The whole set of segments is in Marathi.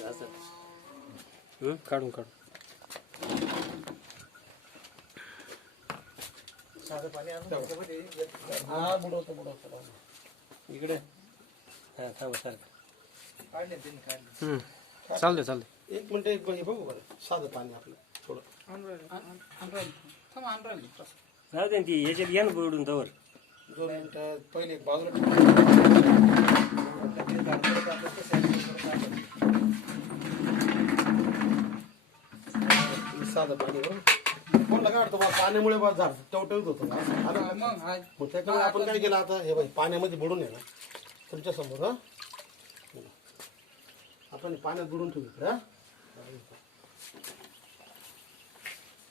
असं. हं? काढून काढून. हा बुडवतो बुडवतो इकडे. हा थांबा सारखं काढले त्यांनी काढले. हं. चालतंय चालतंय. एक मिनिट एक बघू बरं. साधं पाणी आपलं थोडं. जाऊ दे ती याच्यात घ्या ना बुडून तवर. दोन मिनिटं पहिले बाजूला ठेव. साधं पाणी कोणला काय वाटतं बा पाण्यामुळे बा झाड टवटवीत होतं मग त्याच्यामुळे आपण काय केलं आता हे बाई पाण्यामध्ये बुडून आहे ना तुमच्यासमोर हा आपण पाण्यात बुडून ठेवू इकडे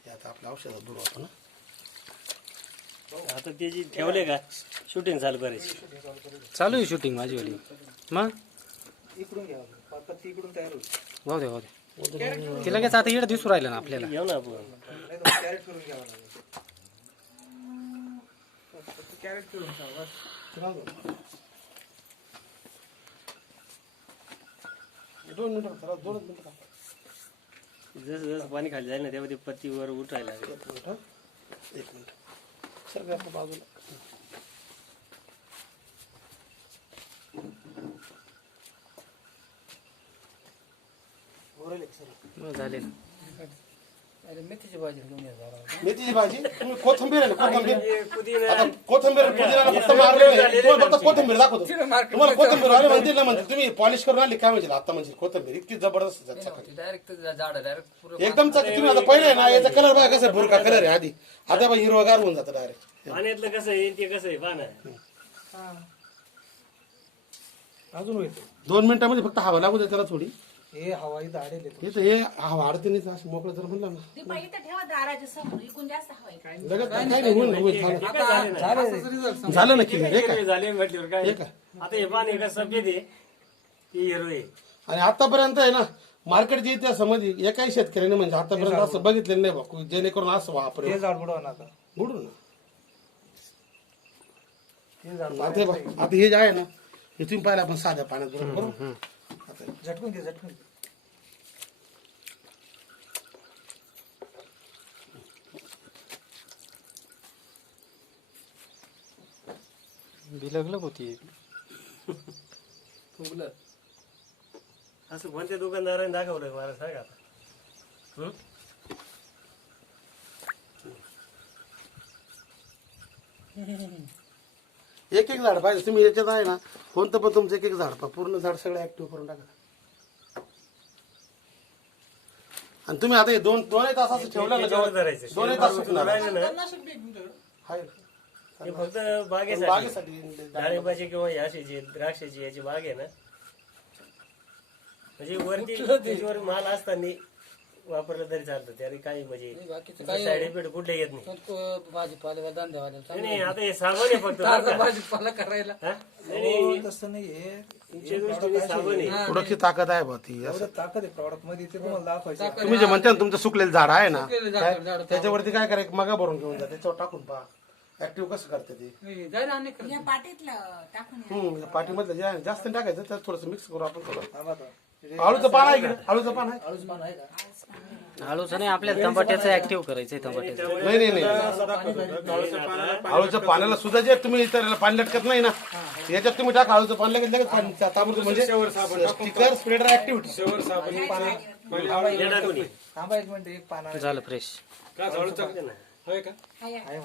आता आपल्या औषधात बुडू आपण आता आता त्याची ठेवले का? शूटिंग चालू करायची. चालू आहे शूटिंग माझी वाली. मग? इकडून घ्या पत्ती इकडून तयार होईल भाऊ दे भाऊ दे ती लगेच आता दिसू राहिलं ना आपल्याला. येऊ ना आपण. नाही तर कॅरेट करून घ्यावं लागेल फक्त कॅरेट करून ठेवा बस राहू दे. दोन मिनिटं चला दोनच मिनिटं थांबा. जसं जसं पाणी खाली जाईल ना तेव्हा ते पत्तीवर उठायला लागेल एक एक मिनिट. सर आपल्या बाजूला. मग झाले. ना अरे मेथीची भाजी घेऊन या जरा. मेथीची भाजी? तुम्ही कोथिंबीर आहे ना कोथिंबीर? पुदिना. आता कोथिंबीर पुदिना फक्त मारलेलं आहे. तुम्हाला फक्त कोथिंबीर दाखवतो. तुम्हाला कोथिंबीर आले म्हणतील ना म्हणजे तुम्ही पॉलिश करून आली काय म्हणजे आता म्हणजे कोथिंबीर. इतकी जबरदस्त आहे चकाकी. डायरेक्ट झाड डायरेक्ट पुरं एकदम चकाकी. तुम्ही आता पहिले आहे ना याचा कलर बघा कसं भुरका कलर आहे आधी. आता बघा हिरवागार होऊन जातं डायरेक्ट पाण्यातलं कसं आहे ते कसं आहे पाना. अजून होईल. दोन मिनिटामध्ये फक्त हवा लागू दे त्याला थोडी. हे हवाई झाडेल हे तर हे हवा नाही असं मोकळं जर म्हणलं ना. दीपा इथं ठेवा दाराच्या समोर इकून जास्त हवाय काय नाही. होईल होईल झालं. झाले. झालं ना क्लिअर हे काय? हे झाले म्हटल्यावर काय? हे काय? आता हे कसं सफेद आहे ते हिरो आहे. आणि आतापर्यंत आहे ना मार्केटच्या इतिहासामध्ये एकाही शेतकऱ्याने म्हणजे आतापर्यंत असं बघितलेलं नाही बा जेणेकरून असं वापर हे झाड बुडवा नका बुडू ना. हे झाड आता हे बघ, आता हे जे आहे ना हे तुम्ही पाहिलं आपण साध्या पाण्यात बरोबर. आता झटकून घे झटकून घे. बिलगलं होती फुगलं. असं कोणत्या दुकानदाराने दाखवलं मला सांगा आता. हं? एक एक झाड पाहिजे. तुम्ही याच्यात आहे ना कोणतं पण तुमचं एक एक झाड पहा. पूर्ण झाड सगळं ऍक्टिव्ह करून टाका. आणि तुम्ही आता हे दोन दोनही तास असं ठेवलं ना. दोनही तास सुकणार आहे. हे फक्त बागेसाठी. बागेसाठी डाळिंबाची किंवा याशीची द्राक्षाची याची बाग आहे ना म्हणजे वरती त्याच्यावर माल असताना वापरलं तरी चालतं त्याने काही म्हणजे बाकीचं साईड इफेक्ट कुठले येत नाही. भाजीपाला धंदेवाले नाही, नाही आता हे साबण आहे फक्त बरं का? भाजीपाला करायला. हा? नाही, नाही, तसं नाहीये तुमच्या दृष्टीने साबण आहे. थोडंशी ताकद आहे बा ती असं. एवढं ताकद आहे प्रॉडक्टमध्ये ते तुम्हाला दाखवायचं तुम्ही जे म्हणता ना तुमचं सुकलेलं झाड आहे ना काय- त्याच्यावरती काय करा एक मगा भरून घेऊन जा त्याच्यावर टाकून पहा. ऍक्टिव्ह कसं करते ते? या पाटीतलं टाकून या. हम्म, पाठीमधलं जे आहे, जास्त नाही टाकायचं त्यात थोडस मिक्स करू आपण थोडं. थांबा आता. आळूचं पान आहे इकडे आळूचं पान आहे? आळूच पान आहे का? आळूचं नाही आपल्याला तंबाट्याचं ऍक्टिव्ह करायचंय तंबाट्याचं. नाही नाही नाही आळूच्या पाण्याला सुद्धा जे तुम्ही इतर पाणी लटकत नाही ना याच्यात तुम्ही टाका आळूचं पाणी लगेच लगेच पाणी ताबडतोब म्हणजे स्टिकर स्प्रेडर ऍक्टिव्हिटी थांबा एक मिनिट एक पान आहे झालं फ्रेश हाय, हाय. आहे